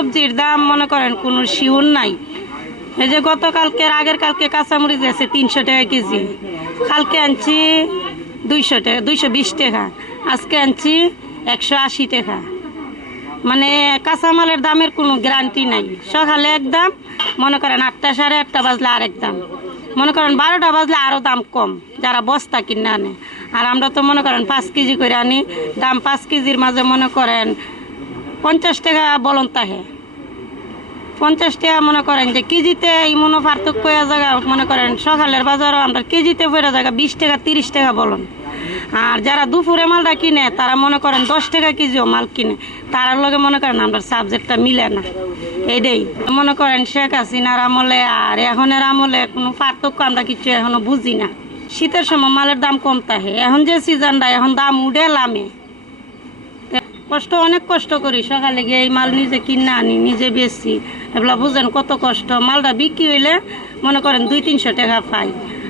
সবজির দাম, মনে করেন, কোনো শিউর নাই। এই যে গতকালকের, আগের কালকে কাঁচামরিচ আছে তিনশো টাকা কেজি। কালকে আনছি দুইশো টাকা, দুইশো বিশ টাকা। আজকে আনছি একশো আশি টাকা। মানে কাঁচামালের দামের কোনো গ্যারান্টি নাই। সকালে এক দাম, মনে করেন আটটা সাড়ে আটটা বাজলে আরেক দাম। মনে করেন বারোটা বাজলে আরও দাম কম, যারা বস্তা কিনে আনে। আর আমরা তো মনে করেন পাঁচ কেজি করে আনি। দাম পাঁচ কেজির মাঝে মনে করেন পঞ্চাশ টাকা বলন তাহে। পঞ্চাশ টাকা মনে করেন যে কেজিতে এমনও পার্থক্য জায়গা মনে করেন সকালের বাজারও আমরা কেজিতে পড়ে জায়গা বিশ টাকা, তিরিশ টাকা বলুন। আর যারা দুপুরে মালটা কিনে, তারা মনে করেন দশ টাকা কেজিও মাল কিনে। তার লগে মনে করেন আমরা সাবজেক্টটা মিলে না। এটাই মনে করেন শেখ হাসিনার আমলে আর এখনের আমলে কোনো পার্থক্য আমরা কিছু এখনও বুঝি না। শীতের সময় মালের দাম কম থাকে এখন যে সিজনটা এখন দাম উঠে লামে। কষ্ট, অনেক কষ্ট করি। সকালে গিয়ে এই মাল নিজে কিনে আনি, নিজে বেচি। এগুলো বুঝেন কত কষ্ট। মালটা বিক্রি হইলে মনে করেন দুই, তিনশো টাকা পাই।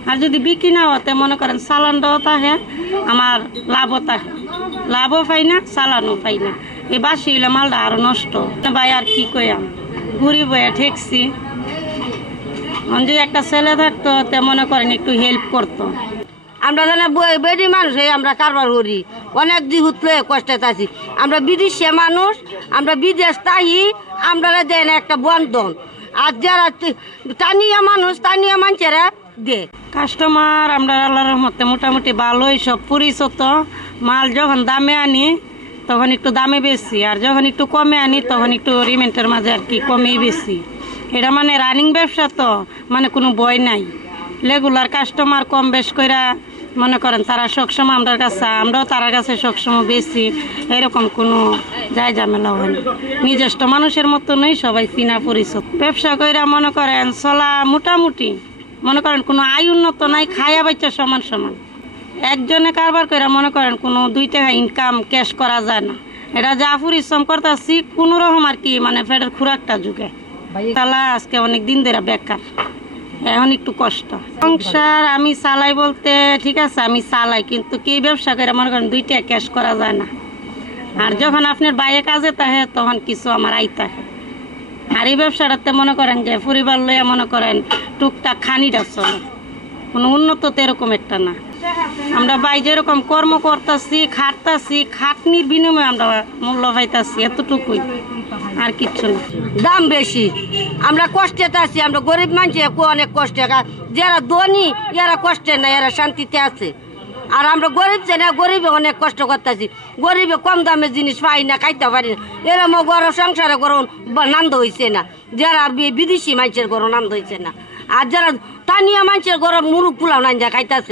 আর যদি বিক্রি না হতে মনে করেন চালানটাও থাকে, আমার লাভও থাকে লাভও পাই না, চালানও পাই না। এই বাসি হইলে মালটা আরও নষ্ট। ভাই, আর কি কইয়াম? ঘুরি বয়ে ঠেকছি। যদি একটা ছেলে থাকতো, তে মনে করেন একটু হেল্প করতো। আমরা জানে বেডি মানুষ হয়ে আমরা কারবার করি। অনেক দিন হুতলে কষ্টে আছি আমরা বিদেশে মানুষ, আমরা বিদেশ তাই আমরা দেন একটা বন্ধন। আর যারা স্থানীয় মানুষ স্থানীয় মানুষেরা দে। কাস্টমার, আমরা আল্লাহর রহমতে মোটামুটি ভালোই সব পরিচিত। মাল যখন দামে আনি, তখন একটু দামে বেশি। আর যখন একটু কমে আনি, তখন একটু রিমেন্টের মাঝে আর কি কমেই বেশি। এটা মানে রানিং ব্যবসা তো মানে কোনো বই নাই। রেগুলার কাস্টমার কম বেশ কইরা মনে করেন, তারা সবসময় আমাদের কাছে, আমরাও তার কাছে সবসময় বেশি এরকম কোনো যায় ঝামেলা হয় না। নিজস্ব মানুষের মতনই সবাই চিনা পরিচিত ব্যবসা কইরা মনে করেন, চলা মোটামুটি, মনে করেন কোনো আয় উন্নত নাই, খায়া বাচ্চা সমান সমান। একজনে কারবার করে মনে করেন কোনো দুই টাকা ইনকাম ক্যাশ করা যায় না। এটা যা পরিশ্রম করতেছি, কোনো রকম আর কি মানে পেটের খুরাকটা যুগে। তালা আজকে অনেক দিন ধরে বেকার। এখন একটু কষ্ট। সংসার আমি চালাই বলতে, ঠিক আছে, আমি চালাই, কিন্তু কি ব্যবসা করে? মনে করেন দুইটা ক্যাশ করা যায় না। আর যখন আপনার বাইরে কাজে তাহে তখন কিছু আমার আইতা আর এই ব্যবসাটাতে মনে করেন যে, পরিবার লইয়া মনে করেন, টুকটাক খানিটা চলে। কোনো উন্নত তো এরকম একটা না। আমরা বাই যেরকম কর্ম করতেছি, খাটতাছি, খাটনির বিনিময়ে আমরা মূল্য পাইতাছি, এতটুকুই। আর কিচ্ছু দাম বেশি। আমরা কষ্টে আছি, আমরা গরিব মানুষ অনেক কষ্টে যারা ধনী, এরা কষ্টে না, এরা শান্তিতে আছে। আর আমরা গরিব যে না, গরিবে অনেক কষ্ট করতেছি। গরিবে কম দামে জিনিস পাই না, খাইতে পারি না। এরম গরম সংসারে গরম নান্দ হয়েছে না। যারা বিদেশি মানুষের গরম নান্দ হয়েছে না। আর যারা স্থানীয় মানুষের গরম মুরুখ পোলাও না খাইতেছে।